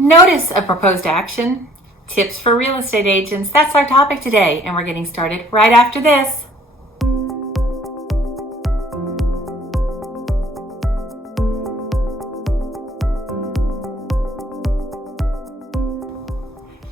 Notice of proposed action, tips for real estate agents. That's our topic today, and we're getting started right after this.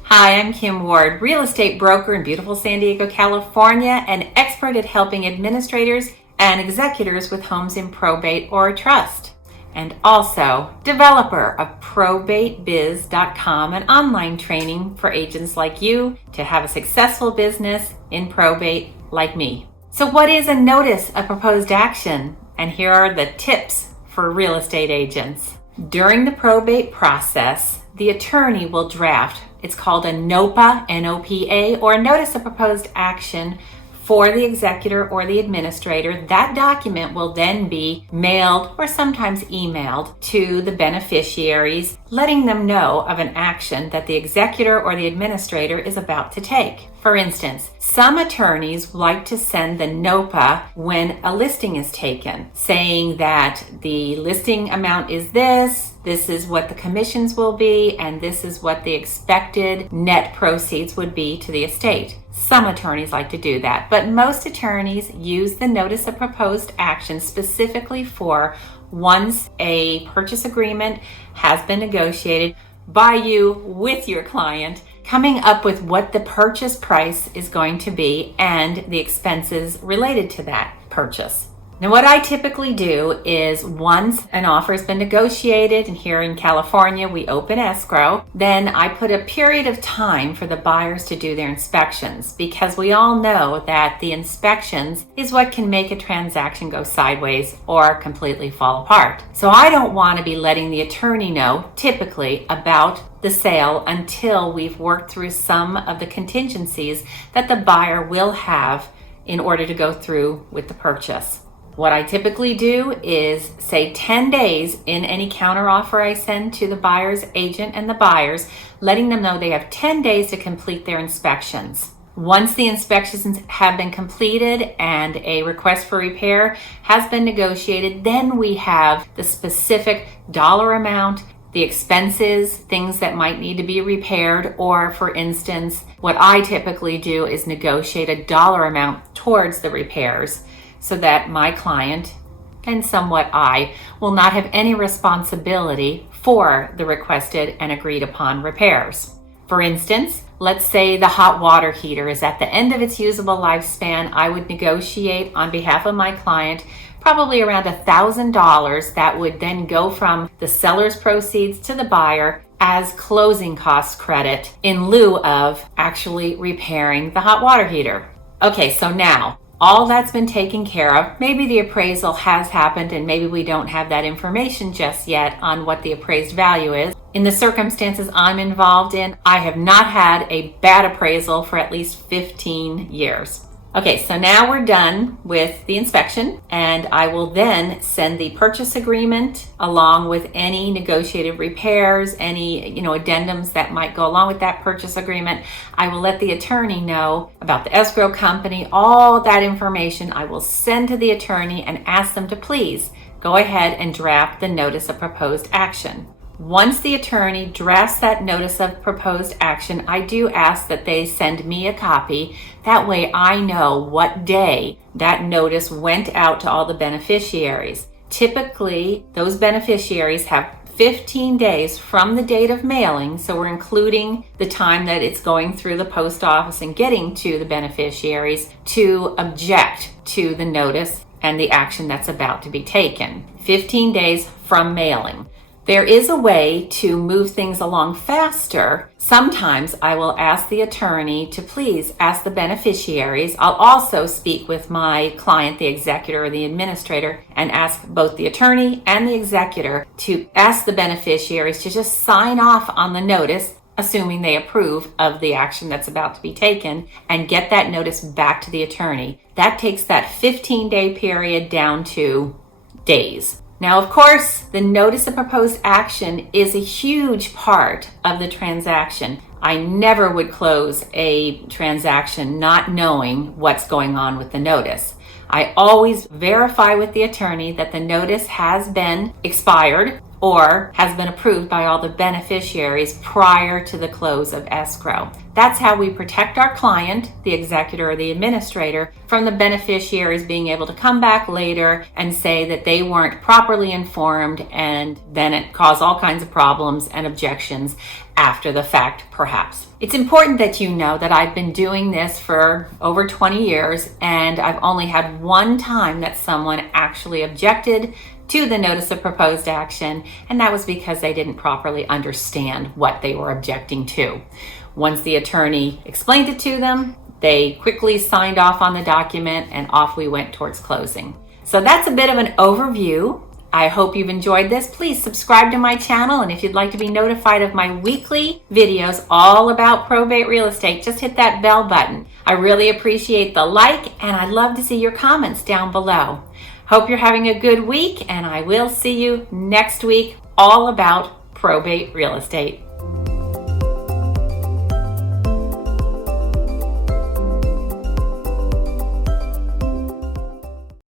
Hi, I'm Kim Ward, real estate broker in beautiful San Diego, California, and expert at helping administrators and executors with homes in probate or trust, and also developer of ProbateBiz.com, an online training for agents like you to have a successful business in probate like me. So what is a notice of proposed action? And here are the tips for real estate agents. During the probate process, the attorney will draft, it's called a NOPA, N-O-P-A, or a notice of proposed action for the executor or the administrator. That document will then be mailed or sometimes emailed to the beneficiaries, letting them know of an action that the executor or the administrator is about to take. For instance, some attorneys like to send the NOPA when a listing is taken, saying that the listing amount is this is what the commissions will be, and this is what the expected net proceeds would be to the estate. Some attorneys like to do that, but most attorneys use the notice of proposed action specifically for once a purchase agreement has been negotiated by you with your client, coming up with what the purchase price is going to be and the expenses related to that purchase. Now, what I typically do is once an offer has been negotiated, and here in California, we open escrow, then I put a period of time for the buyers to do their inspections, because we all know that the inspections is what can make a transaction go sideways or completely fall apart. So I don't want to be letting the attorney know typically about the sale until we've worked through some of the contingencies that the buyer will have in order to go through with the purchase. What I typically do is say 10 days in any counteroffer I send to the buyer's agent and the buyers, letting them know they have 10 days to complete their inspections. Once the inspections have been completed and a request for repair has been negotiated, then we have the specific dollar amount, the expenses, things that might need to be repaired, or for instance, what I typically do is negotiate a dollar amount towards the repairs, so that my client, and somewhat I, will not have any responsibility for the requested and agreed upon repairs. For instance, let's say the hot water heater is at the end of its usable lifespan. I would negotiate on behalf of my client probably around $1,000 that would then go from the seller's proceeds to the buyer as closing cost credit in lieu of actually repairing the hot water heater. Okay, so now, all that's been taken care of. Maybe the appraisal has happened and maybe we don't have that information just yet on what the appraised value is. In the circumstances I'm involved in, I have not had a bad appraisal for at least 15 years. Okay, so now we're done with the inspection, and I will then send the purchase agreement along with any negotiated repairs, any addendums that might go along with that purchase agreement. I will let the attorney know about the escrow company, all that information I will send to the attorney and ask them to please go ahead and draft the notice of proposed action. Once the attorney drafts that notice of proposed action, I do ask that they send me a copy. That way I know what day that notice went out to all the beneficiaries. Typically, those beneficiaries have 15 days from the date of mailing, so we're including the time that it's going through the post office and getting to the beneficiaries to object to the notice and the action that's about to be taken. 15 days from mailing. There is a way to move things along faster. Sometimes I will ask the attorney to please ask the beneficiaries. I'll also speak with my client, the executor or the administrator, and ask both the attorney and the executor to ask the beneficiaries to just sign off on the notice, assuming they approve of the action that's about to be taken, and get that notice back to the attorney. That takes that 15-day period down to days. Now, of course, the notice of proposed action is a huge part of the transaction. I never would close a transaction not knowing what's going on with the notice. I always verify with the attorney that the notice has been expired or has been approved by all the beneficiaries prior to the close of escrow. That's how we protect our client, the executor or the administrator, from the beneficiaries being able to come back later and say that they weren't properly informed, and then it caused all kinds of problems and objections after the fact, perhaps. It's important that you know that I've been doing this for over 20 years, and I've only had one time that someone actually objected to the notice of proposed action, and that was because they didn't properly understand what they were objecting to. Once the attorney explained it to them, they quickly signed off on the document, and off we went towards closing. So that's a bit of an overview. I hope you've enjoyed this. Please subscribe to my channel, and if you'd like to be notified of my weekly videos all about probate real estate, just hit that bell button. I really appreciate the like, and I'd love to see your comments down below. Hope you're having a good week, and I will see you next week all about probate real estate.